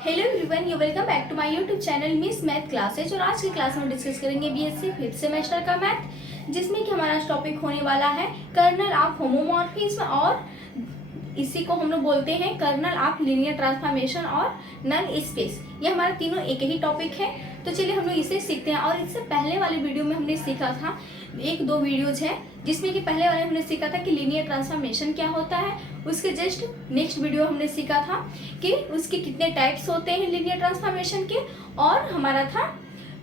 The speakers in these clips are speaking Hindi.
Hello everyone, you welcome back to my YouTube channel miss math classes. और आज की क्लास में डिस्कस करेंगे बीएससी फिफ्थ सेमेस्टर का मैथ, जिसमें कि हमारा टॉपिक होने वाला है कर्नल ऑफ होमोमॉर्फिज्म, और इसी को हम लोग बोलते हैं कर्नल ऑफ लीनियर ट्रांसफॉर्मेशन और नल स्पेस। ये हमारा तीनों एक ही टॉपिक है, तो चलिए हम लोग इसे सीखते हैं। और इससे पहले वाले वीडियो में हमने सीखा था, एक दो वीडियोज है जिसमें कि पहले वाले हमने सीखा था कि लीनियर ट्रांसफॉर्मेशन क्या होता है। उसके जस्ट नेक्स्ट वीडियो हमने सीखा था कि उसके कितने टाइप्स होते हैं लीनियर ट्रांसफॉर्मेशन के, और हमारा था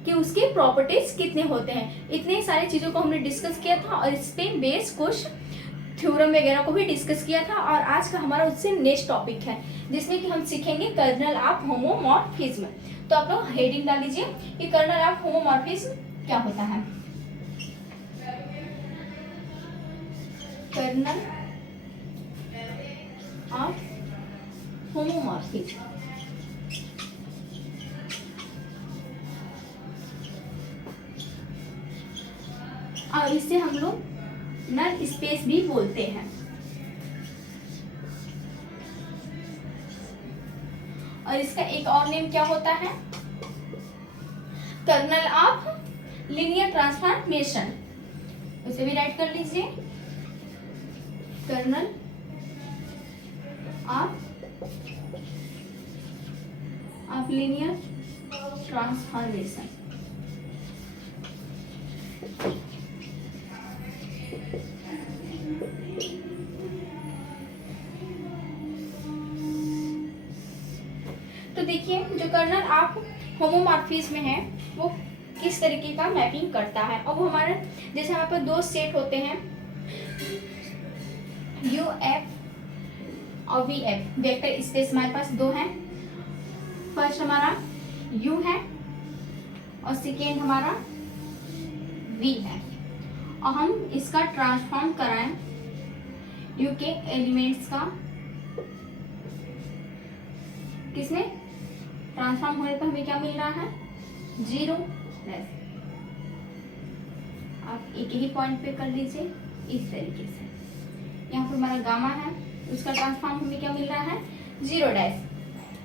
कि उसके प्रॉपर्टीज कितने होते हैं। इतने सारी चीज़ों को हमने डिस्कस किया था और इस पे बेस कुछ थ्योरम वगैरह को भी डिस्कस किया था। और आज का हमारा उससे नेक्स्ट टॉपिक है जिसमें कि हम सीखेंगे कर्नल ऑफ होमोमॉर्फिज्म। तो आप लोग हेडिंग डाल लीजिए कि कर्नल ऑफ होमोमॉर्फिज्म क्या होता है। कर्नल ऑफ होमोमॉर्फिज्म, और इसे हम लोग नल स्पेस भी बोलते हैं। और इसका एक और नेम क्या होता है, कर्नल ऑफ लीनियर ट्रांसफॉर्मेशन। उसे भी राइट कर लीजिए, कर्नल ऑफ लीनियर ट्रांसफॉर्मेशन। तो देखिए, जो कर्नल ऑफ होमोमॉर्फिज्म है वो किस तरीके का मैपिंग करता है। और वो हमारे जैसे हमारे पास दो सेट होते हैं, यू एफ और वी एफ। वेक्टर स्पेस हमारे पास दो हैं। फर्स्ट हमारा यू है और सेकेंड हमारा वी है। और हम इसका ट्रांसफॉर्म कराएं यू के एलिमेंट्स का, किसमें ट्रांसफॉर्म होने पर हमें क्या मिल रहा है, जीरो। आप एक ही पॉइंट पे कर लीजिए इस तरीके से। यहाँ पर हमारा गामा है, उसका ट्रांसफॉर्म हमें क्या मिल रहा है, जीरो डैश।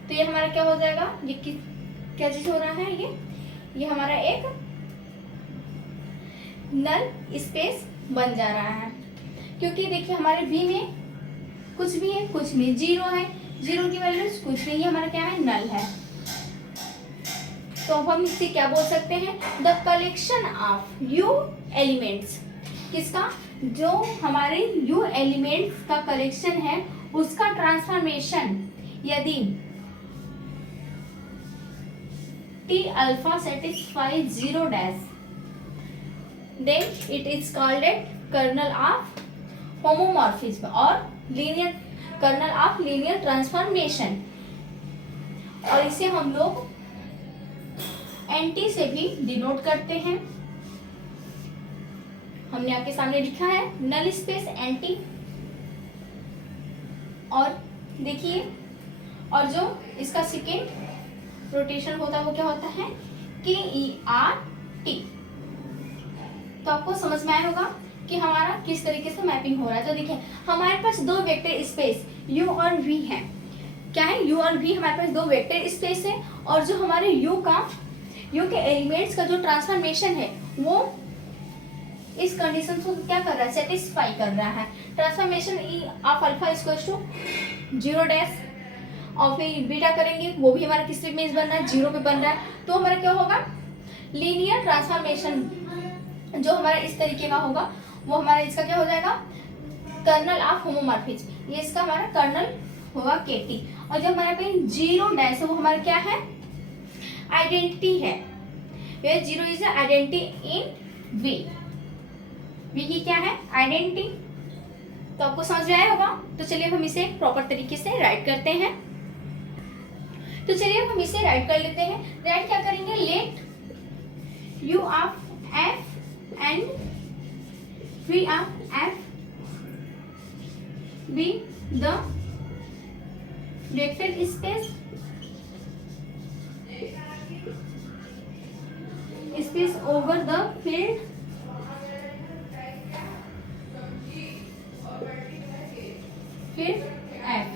तो ये हमारा क्या हो जाएगा, ये क्या चीज हो रहा है, ये हमारा एक नल स्पेस बन जा रहा है। क्योंकि देखिए हमारे V में कुछ भी है, कुछ नहीं, जीरो है, जीरो की वैल्यू कुछ नहीं, हमारा क्या है, नल है। तो हम इसे क्या बोल सकते हैं, the collection of you elements. किसका, जो हमारे यू एलिमेंट्स का कलेक्शन है उसका ट्रांसफॉर्मेशन यदि T alpha satisfy zero dash, then it is called at kernel of homomorphism और linear kernel of linear transformation. और इसे हम लोग एंटी से भी डिनोट करते हैं। हमने आपके सामने लिखा है नल स्पेस एंटी। और देखिए, और जो इसका सेकेंड रोटेशन होता है वो क्या होता है, KERT। तो आपको समझ में आया होगा कि हमारा किस तरीके से मैपिंग हो रहा है। तो देखिए हमारे पास दो वेक्टर स्पेस U और V है। क्या है, U और V हमारे पास दो वेक्टर स्पेस है। और जो हमारे U के एलिमेंट्स का जो ट्रांसफॉर्मेशन है वो इस कंडीशन को क्या कर रहा है, सेटिस्फाई कर रहा है। Transformation of alpha equals to zero dash, और फिर बीटा करेंगे वो भी हमारा किस में बन रहा है, जीरो पे बन रहा है। तो हमारा क्या होगा, लीनियर ट्रांसफॉर्मेशन जो हमारा इस तरीके का होगा वो हमारा इसका क्या हो जाएगा, कर्नल ऑफ होमोमॉर्फिज्म। ये इसका हमारा कर्नल होगा KT। और जब हमारे पे जीरो डैश है वो हमारा क्या है, आइडेंटिटी है। ये zero is identity in V। V की क्या है, आइडेंटिटी। तो आपको समझ में आया होगा। तो चलिए हम इसे प्रॉपर तरीके से राइट करते हैं। तो चलिए हम इसे राइट कर लेते हैं। राइट क्या करेंगे, let U of F and V of F be the vector space over the field F.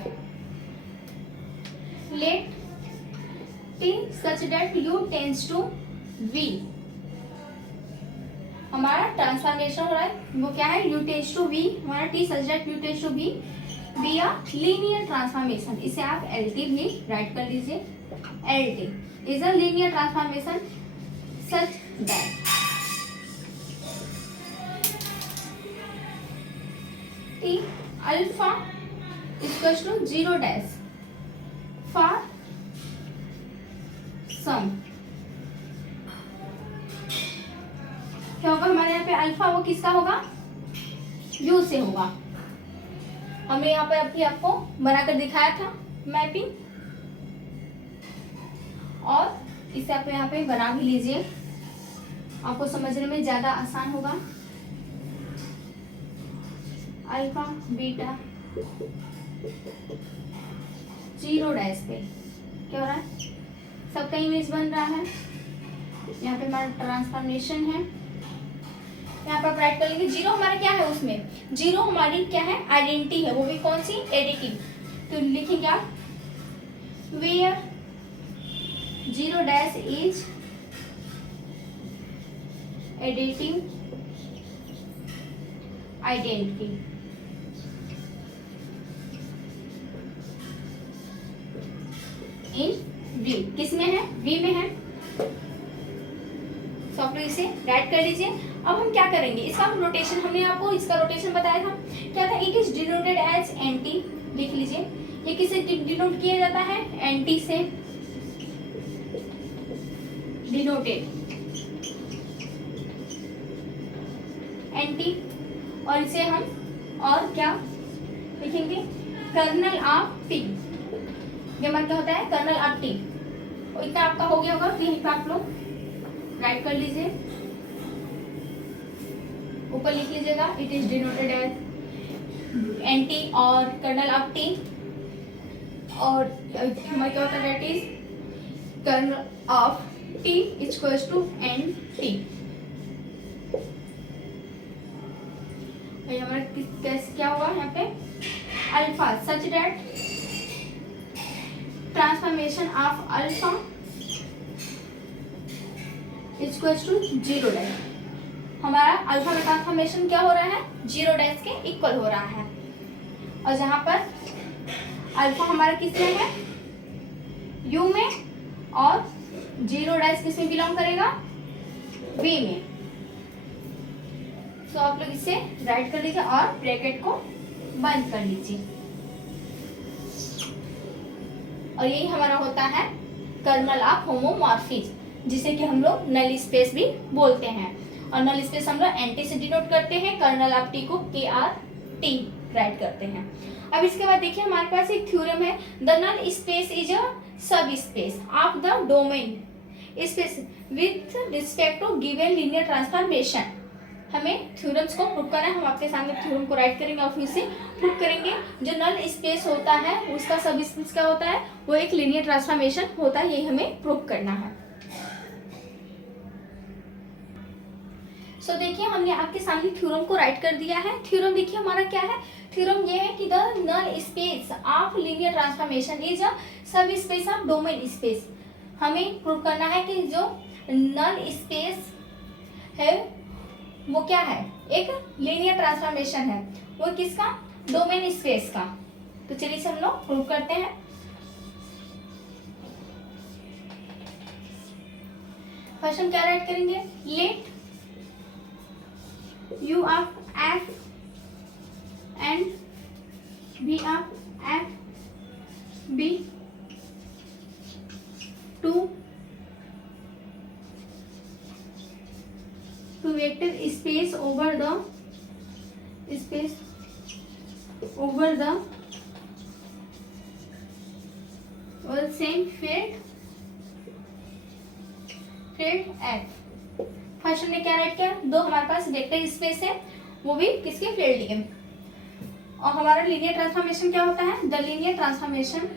Let that u tends to v, हमारा ट्रांसफॉर्मेशन हो रहा है, वो क्या है, u टेंड्स टू v, हमारा t such that u tends to v be a linear transformation. इसे आप LT भी राइट कर लीजिए, LT is a linear transformation such that t alpha equals to 0 dash for some. क्या होगा हमारे यहाँ पे अल्फा, वो किसका होगा, u से होगा। हमने यहाँ पर अभी आपको बनाकर दिखाया था मैपिंग, और इसे आप यहाँ पे बना भी लीजिए, आपको समझने में ज्यादा आसान होगा। अल्फा बीटा 0 डैश पे क्या हो रहा है, सबका इमेज बन रहा है। यहाँ पे हमारा ट्रांसफॉर्मेशन है, यहाँ पर राइट कर लेंगे। जीरो हमारा क्या है, उसमें जीरो हमारी क्या है, आइडेंटिटी है, वो भी कौन सी, एडिटिव। तो लिखेंगे आप where 0 dash is additive identity. In V, किस में है, वी में है। सॉफ्टवेयर इसे राइट कर लीजिए। अब हम क्या करेंगे, इसका रोटेशन, हमने आपको इसका रोटेशन बताया था, क्या था, it is denoted as NT, लिख लीजिए। ये किसे डिनोट किया जाता है, एंटी से डिनोटेड, एंटी। और इसे हम और क्या लिखेंगे, कर्नल ऑफ टी। ये मतलब क्या होता है, कर्नल ऑफ टी। इतना आपका हो गया होगा, तो यहीं पर आप लोग राइट कर लीजिए, ऊपर लिख लीजिएगा, it is denoted as NT और कर्नल ऑफ टी, और हमारा क्या होता है, that is kernel of T equals to N T. हमारा क्या होगा यहाँ पे, alpha such that transformation of alpha equals to 0 dash. हमारा अल्फा का ट्रांसफॉर्मेशन क्या हो रहा है, 0 डैश के इक्वल हो रहा है। और जहां पर अल्फा हमारा किस में है, u में, और 0 डैश किस में बिलोंग करेगा, v में। तो आप लोग इसे राइट कर लीजिए और ब्रैकेट को बंद कर लीजिए। और यही हमारा होता है कर्नल ऑफ होमोमॉर्फिज्म, जिसे कि हम लोग नल स्पेस भी बोलते हैं। और नल स्पेस हम लोग एंटी से डिनोट करते हैं, कर्नल ऑफ टी को KRT राइट करते हैं। अब इसके बाद देखिए हमारे पास एक थ्योरम है, the null space is a sub space of the domain space with respect to given linear transformation. हमें थ्योरम्स को प्रूव करना है, हम आपके सामने थ्योरम को राइट करेंगे और फिर से प्रूव करेंगे। जो नल स्पेस होता है उसका सब स्पेस क्या होता है, वो एक लीनियर ट्रांसफॉर्मेशन होता है, यही हमें प्रूव करना है। सो देखिए हमने आपके सामने थ्योरम को राइट कर दिया है। थ्योरम देखिए हमारा क्या है, थ्योरम ये है कि the null space of linear transformation is a sub space of domain space. हमें प्रूव करना है कि जो नल स्पेस है वो क्या है, एक लीनियर ट्रांसफॉर्मेशन है, वो किसका, डोमेन स्पेस का। तो चलिए इसे हम लोग प्रूव करते हैं। फर्स्ट हम क्या राइट करेंगे, let u of f and v of f be two vector space over the same field f। First हमने क्या राइट किया, दो हमारे पास वेक्टर स्पेस है, वो भी किसके, फील्ड के। और हमारा लीनियर ट्रांसफॉर्मेशन क्या होता है, the linear transformation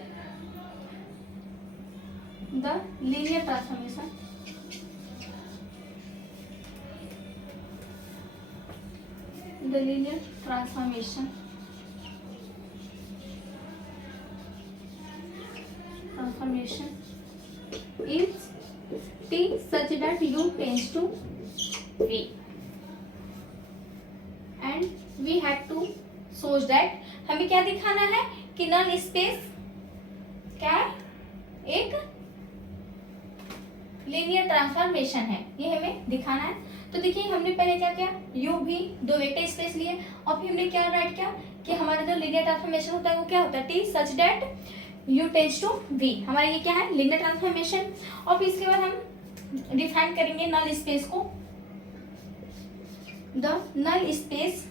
is such that u tends to v and we have to show that हमें क्या दिखाना है कि नल स्पेस क्या है, एक लीनियर ट्रांसफॉर्मेशन है, ये हमें दिखाना है। तो देखिए हमने पहले क्या किया, u भी दो वेक्टर स्पेस लिए और फिर हमने क्या राइट किया कि हमारा जो लीनियर ट्रांसफॉर्मेशन होता है वो क्या होता है, t such that u tends to v। हमारा ये क्या है, लीनियर ट्रांसफॉर्मेशन। और फिर इसके बाद हम डिफाइन करेंगे नल स्पेस को। The null space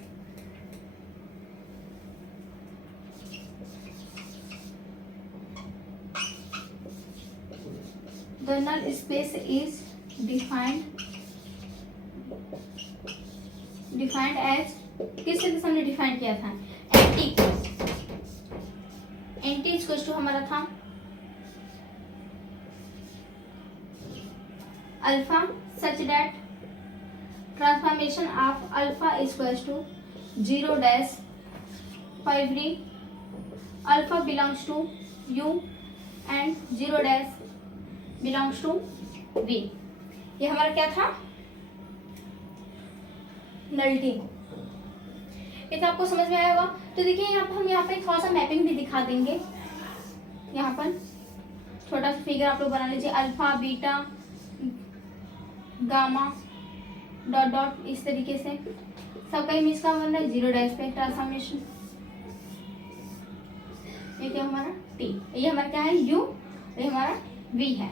the null space is defined as, किस तरह से हमने डिफाइन किया था, एंटी को। एंटी इक्वल टू हमारा था alpha such that transformation of alpha equal to 0 dash for every alpha belongs to u and 0 dash belongs to v। ये हमारा क्या था, नल्टी। ये तो आपको समझ में आया होगा। तो देखिए यहाँ पर हम यहाँ पे थोड़ा सा मैपिंग भी दिखा देंगे। यहाँ पर छोटा सा फिगर आप लोग बना लीजिए, alpha beta gamma dot dot, इस तरीके से सबका इमेज का बन रहा है 0 डैश पे ट्रांसफॉर्मेशन। ये क्या हमारा t, ये हमारा क्या है u, ये हमारा v है।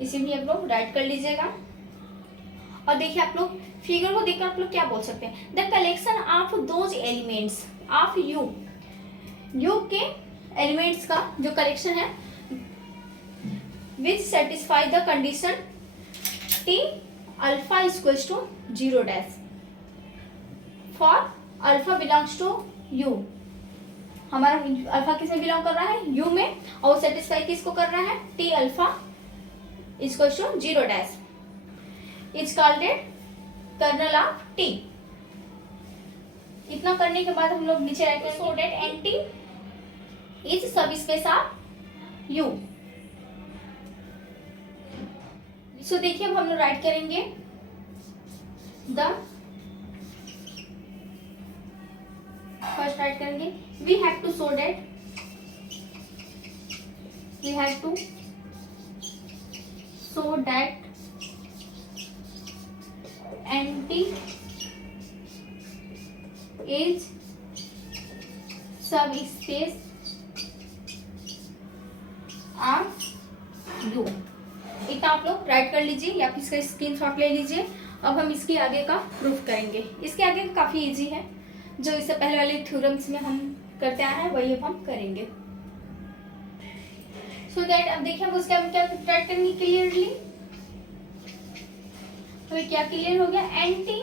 इसे भी आप लोग राइट कर लीजिएगा। और देखिए आप लोग फिगर को देखकर आप लोग क्या बोल सकते हैं, the collection of those elements of u के एलिमेंट्स का जो कलेक्शन है which satisfy the condition t alpha equals to 0 dash for alpha belongs to u। हमारा अल्फा किस में बिलोंग कर रहा है, u में, और सेटिस्फाई किसको कर रहा है, t alpha equals to 0 dash is called kernel of t। इतना करने के बाद हम लोग नीचे write so that NT is sub space of u। सो देखिए अब हम लोग राइट करेंगे द फर्स्ट राइट करेंगे we have to show that NT is sub space of U. इतना आप लोग राइट कर लीजिए या फिर इसका स्क्रीनशॉट ले लीजिए। अब हम इसके आगे का प्रूफ करेंगे। इसके आगे काफी इजी है, जो इससे पहले वाले थ्योरम्स में हम करते आए हैं वही अब हम करेंगे। सो दैट अब देखिए हम उसके हम क्या राइट करेंगे क्लियरली। तो क्या क्लियर हो गया, एंटी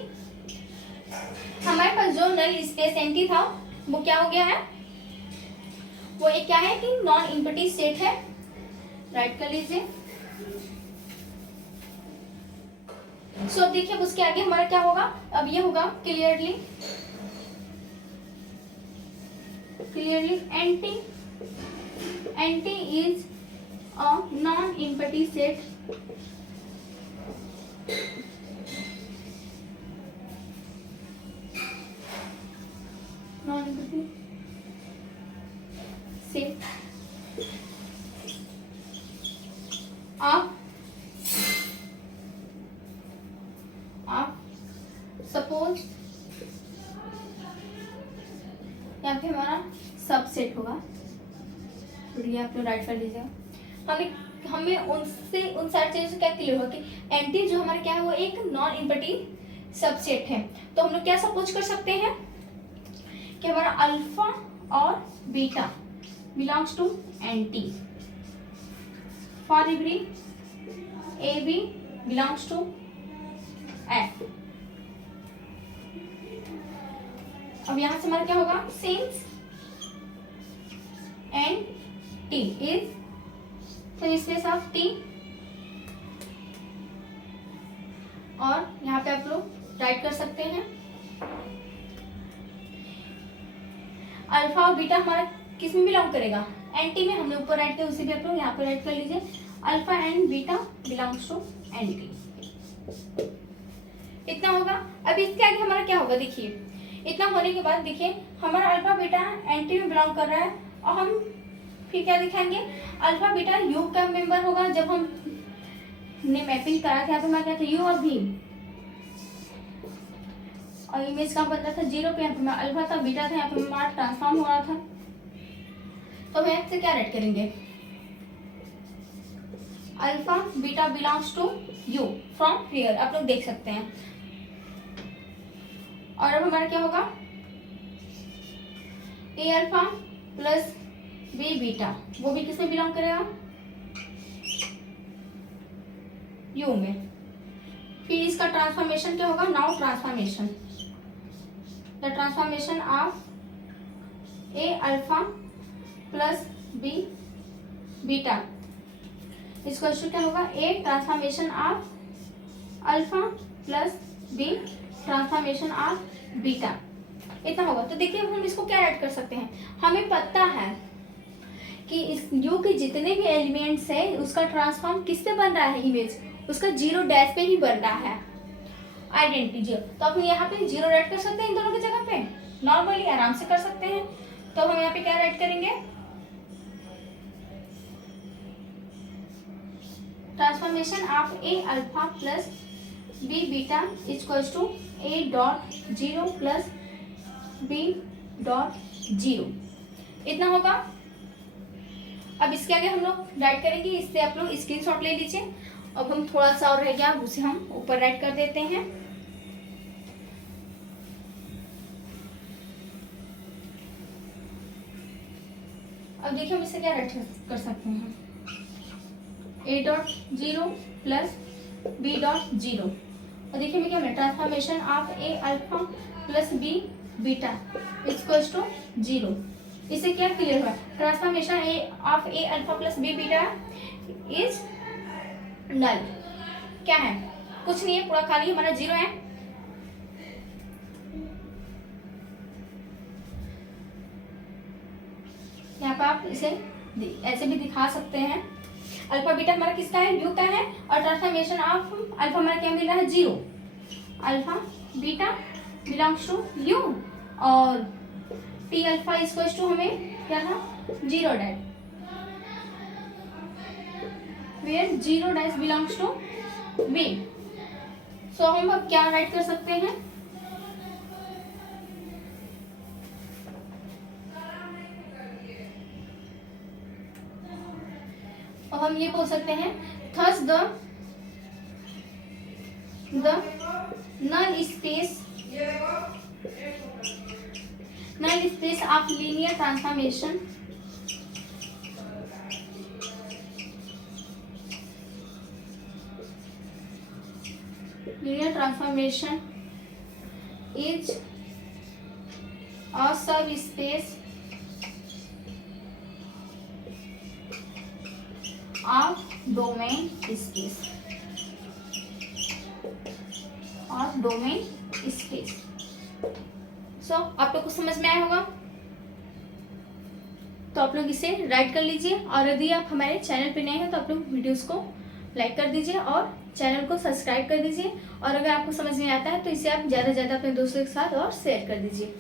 हमारे पास जो नल स्पेस एंटी था वो क्या हो गया है, वो एक क्या है कि नॉन इम्पटी सेट है। राइट कर लीजिए। सो अब देखिए उसके आगे हमारा क्या होगा, अब ये होगा clearly anti is a non empty set suppose यहाँ पे हमारा सबसेट होगा। आप लोग राइट कर लीजिएगा। हमें उनसे उन सारी चीजों से क्या क्लियर होगा कि एंटी जो हमारा क्या है वो एक नॉन इम्पटी सबसेट है। तो हम लोग क्या सपोज कर सकते हैं कि हमारा अल्फा और beta belongs to anti for every A B belongs to F. अब यहां से हमारा क्या होगा, सिंस एंड टी इज तो स्पेस ऑफ टी, और यहाँ पे आप लोग राइट कर सकते हैं अल्फा और बीटा हमारा किस में बिलोंग करेगा, एंटी में। हमने ऊपर राइट किया उसी भी आप लोग यहाँ पे राइट कर लीजिए। Alpha and beta belongs to and T. इतना होगा। अब इसके आगे हमारा क्या होगा, देखिए इतना होने के बाद देखिए हमारा अल्फा बीटा एंड टी में बिलोंग कर रहा है, और हम फिर क्या दिखाएंगे, अल्फा बीटा यू का मेंबर होगा। जब हम ने मैपिंग करा था यहाँ पे हमारा क्या था, यू और भी, और इमेज का बन रहा था 0 पे, यहाँ पे अल्फा था बीटा था, यहाँ पे हमारा ट्रांसफॉर्म हो रहा था। तो हम यहाँ से क्या राइट करेंगे, alpha beta belongs to U from here, आप लोग देख सकते हैं। और अब हमारा क्या होगा, ए अल्फा प्लस बी बीटा, वो भी किसमें बिलोंग करेगा, यू में। फिर इसका ट्रांसफॉर्मेशन क्या होगा, now transformation, the transformation of A alpha plus B beta इस क्वेश्चन क्या होगा, A transformation of alpha plus B transformation of beta. इतना होगा। तो देखिए हम इसको क्या ऐड कर सकते हैं, हमें पता है कि इस यू के जितने भी एलिमेंट्स है उसका ट्रांसफॉर्म किस पे बन रहा है, इमेज उसका 0 डैश पे ही बन रहा है, आइडेंटिटी 0। तो आप यहाँ पे 0 ऐड कर सकते हैं इन दोनों की जगह पे, नॉर्मली आराम से कर सकते हैं। तो हम यहाँ पे क्या ऐड करेंगे, transformation of A alpha plus B beta equals to A dot 0 plus B dot 0। इतना होगा। अब इसके आगे हम लोग राइट करेंगे, इससे आप लोग स्क्रीनशॉट ले लीजिए। अब हम थोड़ा सा और रह गया, उसे हम ऊपर राइट कर देते हैं। अब देखिए हम इसे क्या राइट कर सकते हैं, A dot 0 plus B dot 0, और देखिए मैं क्या मिला, transformation of A alpha plus B beta equals to 0। इससे क्या क्लियर हुआ, transformation of A alpha plus B beta is null. क्या है, कुछ नहीं है, पूरा खाली हमारा 0 है। यहाँ पे आप इसे ऐसे भी दिखा सकते हैं, अल्फा बीटा हमारा किसका है, यू का है, और ट्रांसफॉर्मेशन ऑफ अल्फा हमारा क्या मिल रहा है, 0। Alpha beta belongs to U, और टी अल्फा इक्वल्स टू हमें क्या था, 0 dash, where 0 dash belongs to B. So हम अब क्या राइट कर सकते हैं, और हम ये बोल सकते हैं, thus the null space of linear transformation is a subspace of domain space सो आप लोग को समझ में आया होगा। तो आप लोग इसे राइट कर लीजिए, और यदि आप हमारे चैनल पे नए हैं तो आप लोग वीडियोस को लाइक कर दीजिए और चैनल को सब्सक्राइब कर दीजिए, और अगर आपको समझ में आता है तो इसे आप ज़्यादा से ज़्यादा अपने दोस्तों के साथ और शेयर कर दीजिए।